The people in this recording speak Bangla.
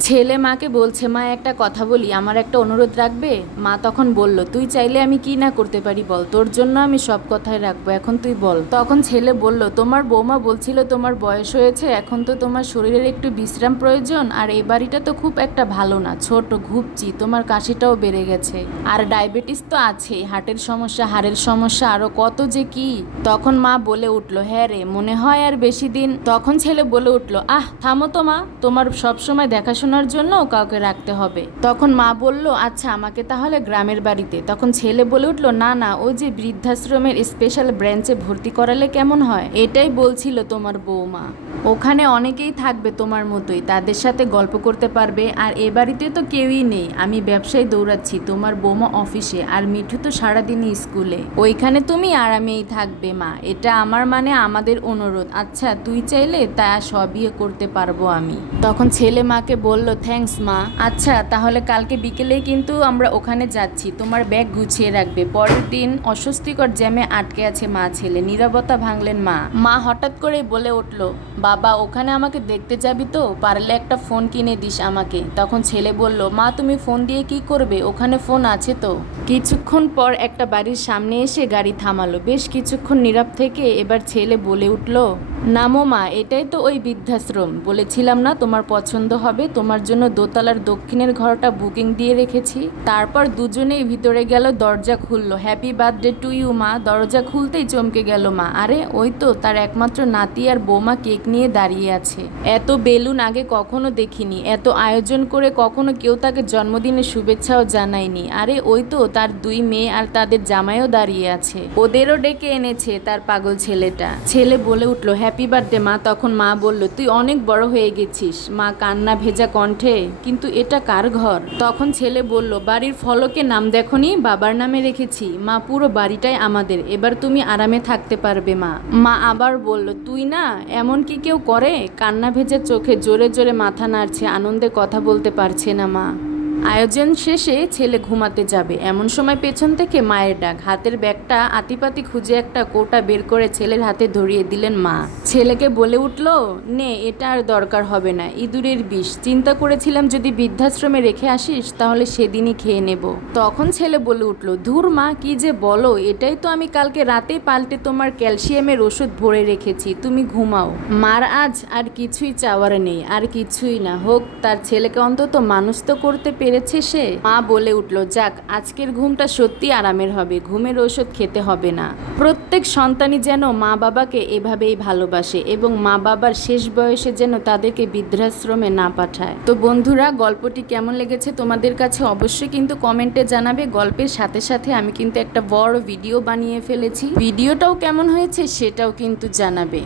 ছেলে মাকে বলছে, মা, একটা কথা বলি, আমার একটা অনুরোধ রাখবে? মা তখন বলল, তুই চাইলে আমি কি না করতে পারি বল, তোর জন্য আমি সব কথাই রাখব, এখন তুই বল। তখন ছেলে বলল, তোমার বৌমা বলছিল তোমার বয়স হয়েছে, এখন তো তোমার শরীরের একটু বিশ্রাম প্রয়োজন, আর এই বাড়িটা তো খুব একটা ভালো না, ছোট, ঘুপচি, তোমার কাশিটাও বেড়ে গেছে। আর ডায়াবেটিস তো আছেই, হার্টের সমস্যা, হাড়ের সমস্যা, আরও কত যে কি? তখন মা বলে উঠল হ্যাঁ রে, মনে হয় আর বেশি দিন, তখন ছেলে বলে উঠল, আহ, থামো তো মা, তোমার সবসময় দেখাশোনার জন্য কাউকে রাখতে হবে। তখন মা বলল আচ্ছা আমাকে তাহলে গ্রামের বাড়িতে। তখন ছেলে বলে উঠল, না না, ওই যে বৃদ্ধাশ্রমের স্পেশাল ব্রাঞ্চে ভর্তি করালে কেমন হয়? এটাই বলছিল তোমার বৌমা। ওখানে অনেকেই থাকবে তোমার মতোই, তাদের সাথে গল্প করতে পারবে, আর এ বাড়িতে তো কেউই নেই। আমি ব্যবসায় দৌড়াচ্ছি, তোমার বৌমা অফিসে, আর মিঠু তো সারাদিনই স্কুলে। ওইখানে তুমি আরামেই থাকবে, মা। এটা আমার মানে আমাদের অনুরোধ। আচ্ছা তুই চাইলে তা সবই করতে পারব আমি। তখন ছেলে মাকে বলল থ্যাঙ্কস মা। আচ্ছা তাহলে কালকে বিকেলেই কিন্তু আমরা ওখানে যাচ্ছি। তোমার ব্যাগ গুছিয়ে রাখবে। পরের দিন অস্বস্তিকর জ্যামে আটকে আছে মা ছেলে। নীরবতা ভাঙলেন মা। মা হঠাৎ করে বলে উঠল, বাবা, ওখানে আমাকে দেখতে যাবি তো? পারলে একটা ফোন কিনে দিস আমাকে। তখন ছেলে বলল, মা, তুমি ফোন দিয়ে কি করবে? ওখানে ফোন আছে তো? কিছুক্ষণ পর একটা বাড়ির সামনে এসে গাড়ি থামালো। বেশ কিছুক্ষণ নীরব থেকে এবার ছেলে বলে উঠল, নামো মা, এটাই তো ওই বৃদ্ধাশ্রম। বলেছিলাম না তোমার পছন্দ হবে, তোমার জন্য দোতলার দক্ষিণের ঘরটা বুকিং দিয়ে রেখেছি। তারপর দুজনেই ভিতরে গেল, দরজা খুললো। হ্যাপি বার্থডে টু ইউ মা। দরজা খুলতেই চমকে গেল, মা। আরে, ওই তো, তার একমাত্র নাতি আর বৌমা কেক নিয়ে দাঁড়িয়ে আছে। এত বেলুন আগে কখনো দেখিনি। এত আয়োজন করে কখনো কেউ তাকে জন্মদিনের শুভেচ্ছাও জানায়নি। আরে, ওই তো, তার দুই মেয়ে আর তাদের জামাইও দাঁড়িয়ে আছে। ওদেরও ডেকে এনেছে তার পাগল ছেলেটা। ছেলে বলে উঠল হ্যাপি বার্থডে মা। তখন মা বলল, তুই অনেক বড় হয়ে গেছিস। মা কান্না ভেজা কণ্ঠে, কিন্তু এটা কার ঘর? তখন ছেলে বলল, বাড়ির ফলকে নাম দেখনি, বাবার নামে রেখেছি। মা, পুরো বাড়িটাই আমাদের, এবার তুমি আরামে থাকতে পারবে, মা। মা আবার বলল, তুই না, এমন কি কেউ করে? কান্না ভেজে চোখে জোরে জোরে মাথা নাড়ছে, আনন্দে কথা বলতে পারছে না মা। আয়োজন শেষে ছেলে ঘুমাতে যাবে। এমন সময় পেছন থেকে মায়ের ডাক। হাতের ব্যাগটা আতিপাতি খুঁজে একটা কোটা বের করে ছেলের হাতে ধরিয়ে দিলেন মা। ছেলেকে বলে উঠল, নে, এটা আর দরকার হবে না। ইঁদুরের বিষ। চিন্তা করেছিলাম যদি বৃদ্ধাশ্রমে রেখে আসিস, তাহলে সেদিনই খেয়ে নেব। তখন ছেলে বলে উঠল, ধুর মা, কি যে বলো, এটাই তো আমি কালকে রাতে পাল্টে তোমার ক্যালসিয়ামের ওষুধ ভরে রেখেছি। তুমি ঘুমাও। মার আজ আর কিছুই চাওয়ার নেই, আর কিছুই না। হোক, তার ছেলেকে অন্তত মানুষ তো করতে পেরেছে সে? মা বলে উঠল, যাক, আজকের ঘুমটা সত্যি আরামের হবে, ঘুমের ওষুধ খেতে হবে না। প্রত্যেক সন্তানই যেন মা বাবাকে এভাবেই ভালোবাসে এবং মা বাবার শেষ বয়সে যেন তাদেরকে বৃদ্ধাশ্রমে না পাঠায়। তো বন্ধুরা, গল্পটি কেমন লেগেছে তোমাদের কাছে অবশ্যই কিন্তু কমেন্টে জানাবে। গল্পের সাথে সাথে আমি কিন্তু একটা বড় ভিডিও বানিয়ে ফেলেছি। ভিডিওটাও কেমন হয়েছে সেটাও কিন্তু জানাবে।